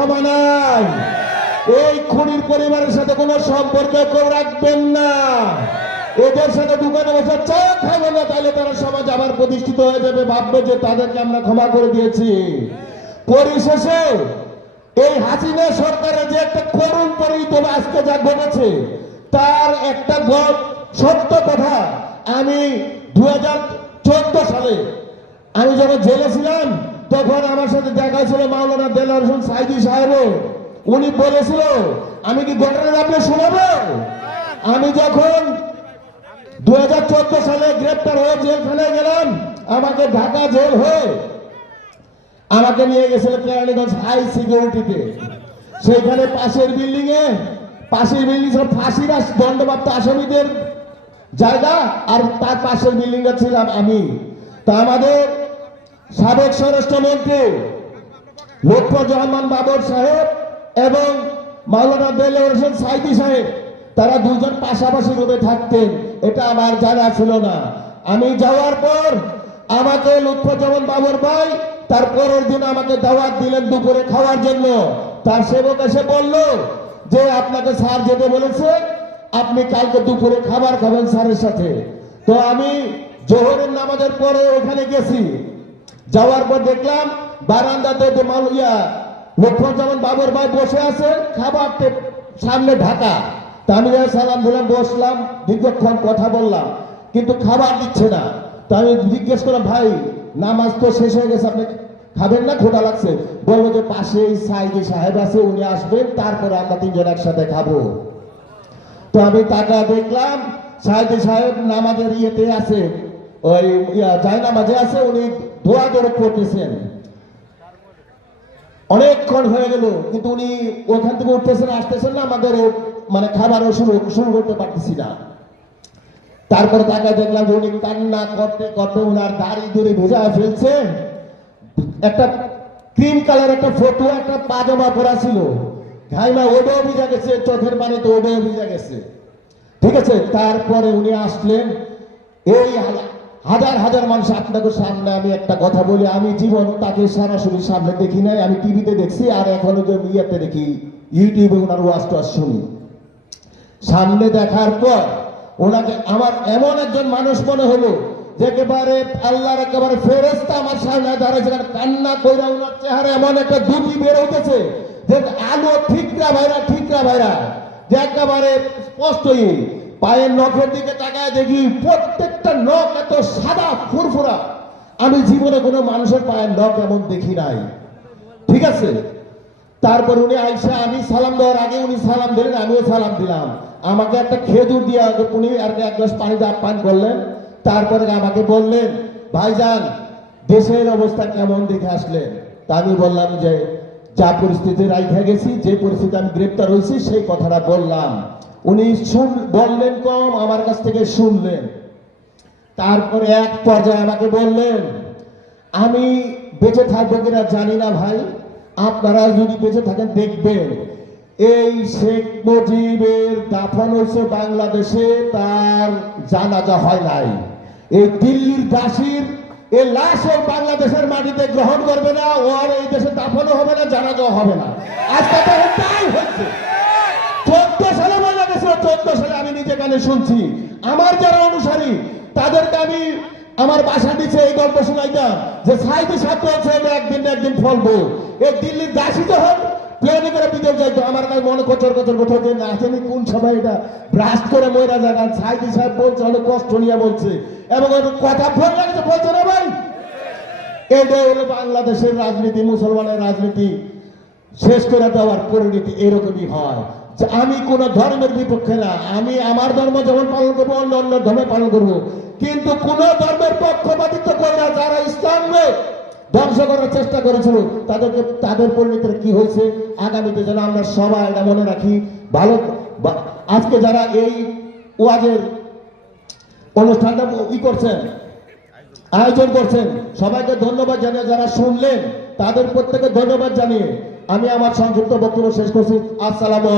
ক্ষমা নাই। এই খুনির পরিবারের সাথে কোনো সম্পর্ক কেউ রাখবেন না। এদের সাথে দোকানে বসে চা খাবে না, তাহলে তারা সমাজ আবার প্রতিষ্ঠিত হয়ে যাবে, ভাববে যে তাদেরকে আমরা ক্ষমা করে দিয়েছি। পরিশেষে এই হাসিনা সরকারের যে একটা করুণ পরিণত আজকে যা ঘটেছে, তার একটা সত্য কথা। আমি দু হাজার চোদ্দ সালে আমি যখন জেলে ছিলাম তখন আমার সাথে দেখা হয়েছিল মাওলানা দেলার হোসেন সাইদি সাহেব। উনি বলেছিল, আমি কি ঘটনা আপনি শোনাবো? আমি যখন দু হাজার চোদ্দ সালে গ্রেপ্তার হয়ে জেলখানায় গেলাম, আমাকে ঢাকা জেল হয়ে আমাকে নিয়ে গেছিল কেরানীগঞ্জ হাই সিকিউরিটিতে। সেইখানে পাশের বিল্ডিং এ পাশের বিল্ডিং সব ফাঁসির দণ্ডপ্রাপ্ত আসামিদের জায়গা, আর তার পাশের বিল্ডিং ছিলাম আমি। তা আমাদের সাবেক স্বরাষ্ট্রমন্ত্রী রহমান বাবর সাহেব এবং মাওলানা দেলোয়ার হোসেন সাইদি সাহেব, তারা দুজন পাশাপাশি রুমে থাকতেন, এটা আমার জানা ছিল না। আমি যাওয়ার পর আমাকে লুৎফুজ্জামান বাবর ভাই, তার পরের দিন আমাকে দাওয়াত দিলেন দুপুরে খাওয়ার জন্য। তার সেবক এসে বলল যে, আপনাকে স্যার যেতে বলেছে, আপনি কালকে দুপুরে খাবার খাবেন স্যারের সাথে। তো আমি জোহরের নামাজের পরে ওখানে গেছি। যাওয়ার পর দেখলাম বারান্দাতে যে মালুইয়া লক্ষ্মণ বাবুর ভাই বসে আছে, খাবার সামনে ঢাকা। তা সালাম দিলাম, বসলাম, দীর্ঘক্ষণ কথা বললাম, কিন্তু খাবার দিচ্ছে না। তা আমি জিজ্ঞেস করলাম, ভাই, নামাজ তো শেষ হয়ে গেছে, আপনি খাবেন না? খোদা লাগছে। বলল যে, পাশেই সাইদি সাহেব আছে, উনি আসবেন, তারপরে আমরা তিনজন একসাথে খাব। তো আমি টাকা দেখলাম সাহেব সাহেব নামাজের ইয়েতে আছে, ওই, ইয়া যায় নামাজে আছে, উনি দৌড় করতেছেন অনেকক্ষণ হয়ে গেল, কিন্তু উনি ওখান থেকে উঠতেছেন, আসতেছেন না, আমাদের মানে খাবারও শুরু শুরু করতে পারতেছি না। তারপরে তাকে দেখলাম যে উনি কান্না করতে করতে ওনার দাড়ি দড়ি ভেজা ফেলছে। একটা ক্রিম কালার একটা ফটো, একটা পাজামা পরা ছিল। ঘাইমা ওটাও ভিজা গেছে, চোখের পানিতে ওটাও ভিজা গেছে। ঠিক আছে, তারপরে উনি আসলেন, এই হা- হাজার হাজার মানুষ আপনাদের সামনে আমি একটা কথা বলি, আমি জীবন তাকে সরাসরি সামনে দেখি নাই, আমি টিভিতে দেখছি আর এখনও যে ইয়েতে দেখি, ইউটিউবে ওনার ওয়াজ টোয়াজ শুনি। সামনে দেখার পর ওনাকে আমার এমন একজন মানুষ মনে হলো একেবারে আল্লাহর একেবারে ফেরেস্তা আমার সামনে দাঁড়াইছে আর কান্না কইরা ওনার চেহারা এমন একটা দুটি বের হইতেছে, যে আলো ঠিকরা ভাইরা ঠিকরা ভাইরা, যে একেবারে স্পষ্টই পায়ের নখের দিকে তাকায় দেখি প্রত্যেকটা নখ এত সাদা, ফুরফুরা। আমি জীবনে কোনো মানুষের পায়ের নখ এমন দেখি নাই। ঠিক আছে? তারপর উনি আইসা, আমি সালাম দেওয়ার আগে উনি সালাম দিলেন, আমিও সালাম দিলাম। আমাকে একটা খেজুর দিয়ে উনি আর এক গ্লাস পানি দিয়ে আপ্যায়ন করলেন। তারপরে আমাকে বললেন, ভাইজান, দেশের অবস্থা কেমন দেখে আসলেন? তা আমি বললাম যে, যা পরিস্থিতি রাইখা গেছি, যে পরিস্থিতি আমি গ্রেপ্তার হয়েছি, সেই কথাটা বললাম। উনি শুন, বললেন কম, আমার কাছ থেকে শুনলেন। তারপরে এক পর্যায়ে আমাকে বললেন, আমি বেঁচে থাকব কিনা জানি না ভাই। আপনারা যদি বেঁচে থাকেন দেখবেন। এই শেখ মুজিবের দাফন হয়েছে বাংলাদেশে, তার জানাজা হয় নাই। এই দিল্লির দাসির এই লাশ এই বাংলাদেশের মাটিতে গ্রহণ করবে না, ও আর এই দেশে দাফনও হবে না, জানাজাও হবে না। আজকে তাই হচ্ছে চোদ্দ সালে বলা গেছিল চোদ্দ সালে আমি নিজে কানে শুনছি। আমার যারা অনুসারী তাদেরকে আমি আমার বাসা দিচ্ছে এই গল্প শোনাইতাম যে সাথে হচ্ছে এটা একদিন একদিন ফলবো। এই দিল্লির দাসী যখন প্লেনে করে বিদেশ যাইতো, আমার কাছে মনে কচর কচর কোথাও যে, না জানি কোন সময় এটা ব্রাস্ট করে ময়রা জায়গা সাইডি সাহেব বলছে, অনেক কষ্ট নিয়ে বলছে। এবং কথা ফোন লাগছে, বলছে না ভাই? এটাই হলো বাংলাদেশের রাজনীতি, মুসলমানের রাজনীতি। শেষ করে দেওয়ার পরিণতি এরকমই হয়। যে আমি কোন ধর্মের বিপক্ষে না, আমি আমার ধর্ম যেমন পালন করব, অন্য অন্য ধর্মে পালন করব। কিন্তু কোন ধর্মের পক্ষপাতিত্ব করে না যারা ইসলামকে ধ্বংস করার চেষ্টা করেছিল, তাদেরকে, তাদের পরিণতির কি হয়েছে? আগামীতে যেন আমরা সবাই এটা মনে রাখি। ভালো আজকে যারা এই ওয়াজের অনুষ্ঠানটা ই করছেন, আয়োজন করছেন, সবাইকে ধন্যবাদ জানিয়ে যারা শুনলেন, তাদের প্রত্যেকে ধন্যবাদ জানিয়ে আমি আমার সংক্ষিপ্ত বক্তব্য শেষ করছি। আসসালাম